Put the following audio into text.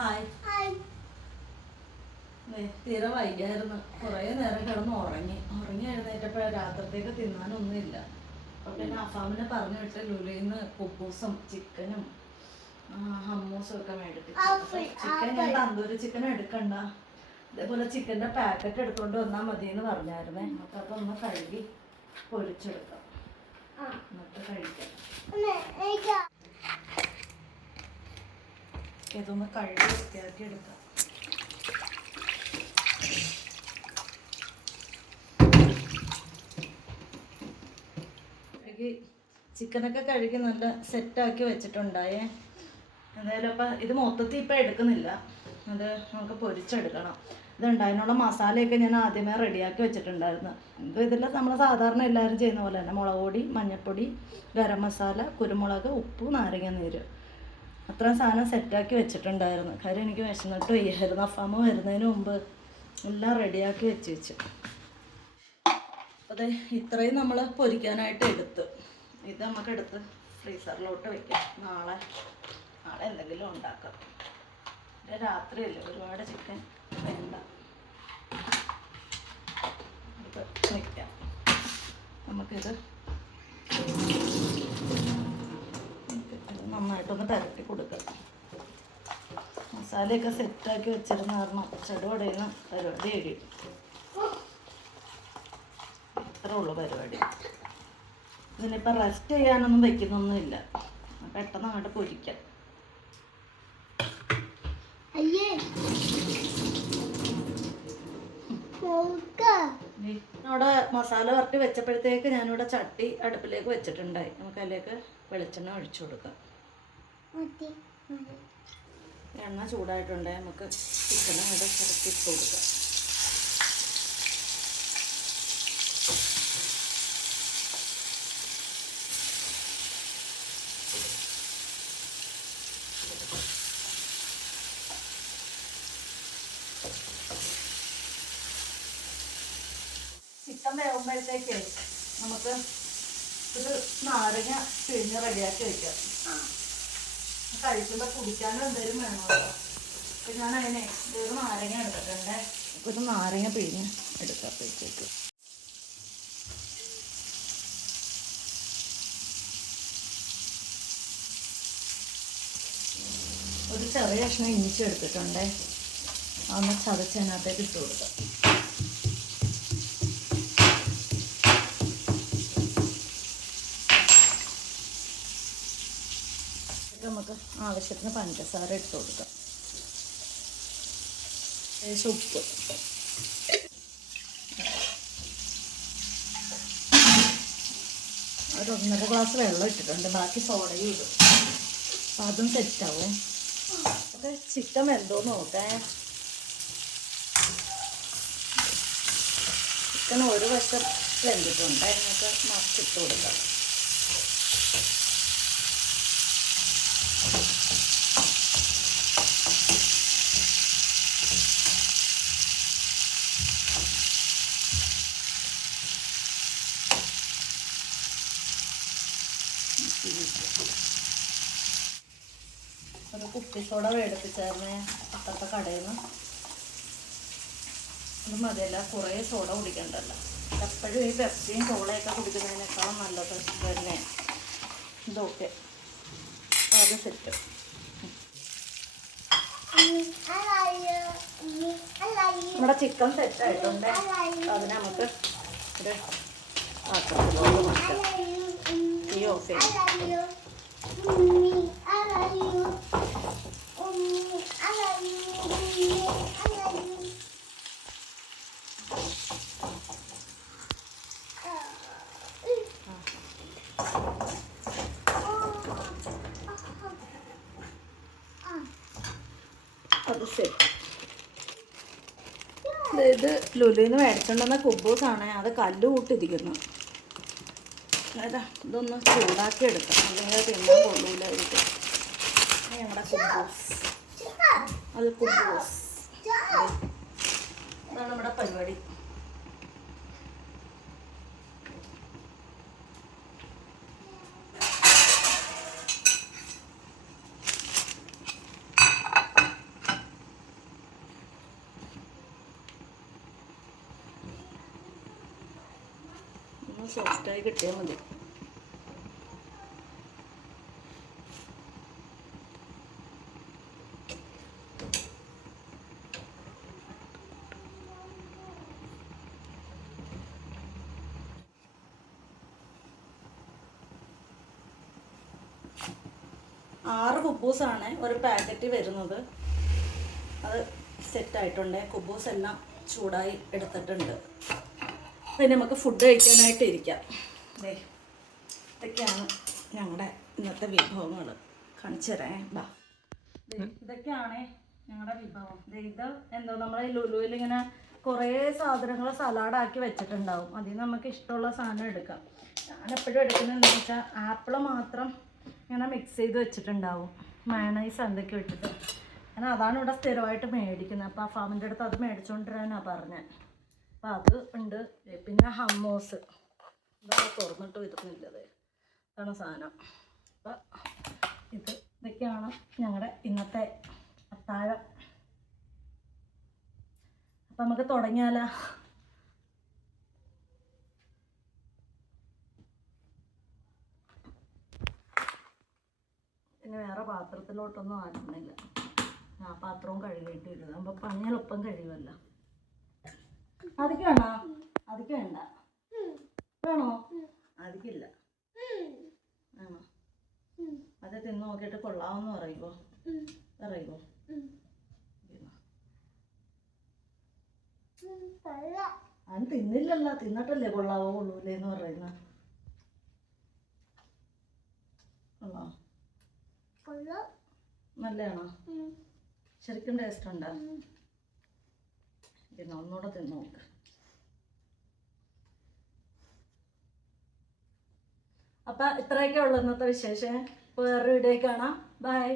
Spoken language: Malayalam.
ഹായ്. തീരെ വൈകിയായിരുന്നു. കുറേ നേരം കിടന്ന് ഉറങ്ങി എഴുന്നേറ്റപ്പോൾ രാത്രിത്തേക്ക് തിന്നാനൊന്നുമില്ല. അപ്പോൾ പിന്നെ അഫാമിനെ പറഞ്ഞു വിട്ട് ലുലുവിന്ന് കുബൂസും ചിക്കനും ഹമ്മൂസും ഒക്കെ മേടിപ്പിച്ചു. ചിക്കൻ ഞാൻ തന്തൂരി ചിക്കൻ എടുക്കണ്ട, ഇതേപോലെ ചിക്കൻ്റെ പാക്കറ്റ് എടുത്തുകൊണ്ട് വന്നാൽ മതിയെന്ന് പറഞ്ഞായിരുന്നേ. നമുക്കപ്പോൾ ഒന്ന് കഴുകി പൊരിച്ചെടുക്കാം, എന്നിട്ട് കഴിക്കാം. ഇതൊന്ന് കഴുകി വൃത്തിയാക്കി എടുക്കാം. ചിക്കനൊക്കെ കഴുകി നല്ല സെറ്റാക്കി വെച്ചിട്ടുണ്ടായേ. എന്തായാലും അപ്പം ഇത് മൊത്തത്തിൽ ഇപ്പം എടുക്കുന്നില്ല, അത് നമുക്ക് പൊരിച്ചെടുക്കണം. ഇതുണ്ട്, അതിനുള്ള മസാലയൊക്കെ ഞാൻ ആദ്യമേ റെഡിയാക്കി വെച്ചിട്ടുണ്ടായിരുന്നു. ഇപ്പോൾ ഇതിൽ നമ്മൾ സാധാരണ എല്ലാവരും ചെയ്യുന്ന പോലെ തന്നെ മുളക് പൊടി, മഞ്ഞൾപ്പൊടി, ഗരം മസാല, കുരുമുളക്, ഉപ്പ്, നാരങ്ങ നീര്, അത്രയും സാധനം സെറ്റാക്കി വെച്ചിട്ടുണ്ടായിരുന്നു. കാര്യം എനിക്ക് വിശന്നിട്ട് വയ്യായിരുന്നു. അഫാമ വരുന്നതിന് മുമ്പ് എല്ലാം റെഡിയാക്കി വെച്ചു. അതെ, ഇത്രയും നമ്മൾ പൊരിക്കാനായിട്ട് എടുത്ത് ഇത് നമുക്കെടുത്ത് ഫ്രീസറിലോട്ട് വയ്ക്കാം. നാളെ എന്തെങ്കിലും ഉണ്ടാക്കാം. രാത്രിയല്ലേ, ഒരുപാട് ചിക്കൻ വേണ്ട. ഇത് വയ്ക്കാം. നമുക്കിത് നന്നായിട്ടൊന്ന് പരട്ടി കൊടുക്കാം. മസാലയൊക്കെ സെറ്റാക്കി വെച്ചിരുന്ന കാരണം ചെടുപടയുന്ന പരിപാടി എഴുതി. ഇത്രേ ഉള്ളൂ പരിപാടി. ഇതിനിപ്പോൾ റെസ്റ്റ് ചെയ്യാനൊന്നും വെക്കുന്നൊന്നുമില്ല, പെട്ടെന്ന് അങ്ങോട്ട് പൊരിക്കാം. അവിടെ മസാല വരട്ടി വെച്ചപ്പോഴത്തേക്ക് ഞാനിവിടെ ചട്ടി അടുപ്പിലേക്ക് വെച്ചിട്ടുണ്ടായി. നമുക്ക് അതിലേക്ക് വെളിച്ചെണ്ണ ഒഴിച്ചു കൊടുക്കാം. എണ്ണ ചൂടായിട്ടുണ്ടെങ്കിൽ നമുക്ക് ചിക്കനും ഇവിടെ ഇട്ട് കൊടുക്കാം. ചിക്കൻ വേകുമ്പോഴത്തേക്ക് നമുക്ക് ഒരു നാരങ്ങ പിഴിഞ്ഞ് റെഡിയാക്കി വയ്ക്കാം. കഴിക്കുമ്പോൾ കുടിക്കാനും എന്തെങ്കിലും വേണമല്ലോ. അപ്പം ഞാൻ അതിനെ ഒരു നാരങ്ങ എടുത്തിട്ടുണ്ട്. ഒരു നാരങ്ങ പിഴിഞ്ഞ് എടുക്കാത്തേക്ക് ഒരു ചെറിയ കഷ്ണം ഇഞ്ചി എടുത്തിട്ടുണ്ട്. അതൊന്ന് ചതച്ചതിനകത്തേക്ക് ഇട്ട് കൊടുക്കാം. നമുക്ക് ആവശ്യത്തിന് പഞ്ചസാര ഇട്ട് കൊടുക്കാം. ഉപ്പ്, ഒരു 1.5 ഗ്ലാസ് വെള്ളം ഇട്ടിട്ടുണ്ട്. ബാക്കി സോഡയും ഇടും. അപ്പം അതും സെറ്റാവും. ഓക്കെ, ചിക്കൻ വെന്തോന്ന് നോക്കേ. ചിക്കൻ ഒരു വശം വെന്തിട്ടുണ്ട്. അതിനൊക്കെ മറിച്ചിട്ട് കൊടുക്കാം. ഒരു കുപ്പി സോഡ മേടിപ്പിച്ചായിരുന്നേ അപ്പുറത്തെ കടയിൽ നിന്ന്. അത് മതിയല്ല, കുറേ സോഡ കുടിക്കണ്ടല്ലോ. എപ്പോഴും ഈ പെപ്സിയും കോളയൊക്കെ കുടിക്കുന്നതിനേക്കാളും നല്ലത് തന്നെ. ഇതൊക്കെ അത് സെറ്റ്. നമ്മുടെ ചിക്കൻ സെറ്റായിട്ടുണ്ട്. അതിന് നമുക്ക് ഒരു പാത്രത്തിലോട്ട് മാറ്റാം. തീ ഓഫ് ചെയ്യാം. അത് ശരി. ഇത് ലുലുവിന്ന് മേടിച്ചുകൊണ്ടുവന്ന കുബൂസാണ്. അത് കല്ല് കൂട്ടിരിക്കുന്നു. അതാ, ഇതൊന്ന് ചൂടാക്കി എടുക്കാം, അല്ലെങ്കിൽ തിന്നാൻ കൊള്ളൂലായിരിക്കും. ഞങ്ങളുടെ കുബൂസ്, അത് കുബൂസ്. അതാണ് നമ്മുടെ പരിപാടി. സോഫ്റ്റായി കിട്ടിയാൽ മതി. ആറ് കുബൂസാണ് ഒരു പാക്കറ്റ് വരുന്നത്. അത് സെറ്റായിട്ടുണ്ട്. കുബൂസ് എല്ലാം ചൂടായി എടുത്തിട്ടുണ്ട്. പിന്നെ നമുക്ക് ഫുഡ് കഴിക്കാനായിട്ട് ഇരിക്കാം. ഇതൊക്കെയാണ് ഞങ്ങളുടെ ഇന്നത്തെ വിഭവങ്ങൾ. കാണിച്ചു തരാം. ബാ, ഇതൊക്കെയാണ് ഞങ്ങളുടെ വിഭവം. ഇത് എന്തോ നമ്മളെ ലുലുവിൽ ഇങ്ങനെ കുറേ സാധനങ്ങൾ സലാഡാക്കി വെച്ചിട്ടുണ്ടാവും. അതിൽ നമുക്ക് ഇഷ്ടമുള്ള സാധനം എടുക്കാം. ഞാനെപ്പോഴും എടുക്കുന്നത് എന്താണെന്ന് വെച്ചാൽ ആപ്പിൾ മാത്രം ഇങ്ങനെ മിക്സ് ചെയ്ത് വെച്ചിട്ടുണ്ടാവും. മയണൈസ് എന്തൊക്കെ ഇട്ടിട്ട്. ഞാൻ അതാണ് ഇവിടെ സ്ഥിരമായിട്ട് മേടിക്കുന്നത്. അപ്പോൾ ആ ഫാമിൻ്റെ അടുത്ത് അത് മേടിച്ചുകൊണ്ടിരാനാണ് പറഞ്ഞത്. അപ്പോൾ അത് ഉണ്ട്. പിന്നെ ഹമ്മോസ് ഇതൊക്കെ തുറന്നിട്ട് വരുന്നില്ലത്. അതാണ് സാധനം. അപ്പം ഇതൊക്കെയാണ് ഞങ്ങളുടെ ഇന്നത്തെ അത്താഴം. അപ്പം നമുക്ക് തുടങ്ങിയാലോ? പിന്നെ വേറെ പാത്രത്തിലോട്ടൊന്നും ആക്കുന്നില്ല. ആ പാത്രവും കഴുകിയിട്ട് ഇടുക. അപ്പോൾ പണി എളുപ്പം കഴിയുമല്ലോ. അതിക്ക് വേണോ? അതിക്ക് വേണ്ട. വേണോ? അതിക്കില്ല. ആണോ? അത് തിന്ന് നോക്കിയിട്ട് കൊള്ളാമെന്ന് പറയുമോ? അത് തിന്നില്ലല്ലോ. തിന്നിട്ടല്ലേ കൊള്ളാവോ കൊള്ളൂലേന്ന് പറയുന്നത്. നല്ലതാണോ? ശരിക്കും ടേസ്റ്റ് ഉണ്ടോ? പിന്നെ ഒന്നുകൂടെ തിന്ന് നോക്ക്. അപ്പം ഇത്രയൊക്കെ ഉള്ളൂ ഇന്നത്തെ വിശേഷം. വേറൊരു വീഡിയോ കാണാം. ബൈ.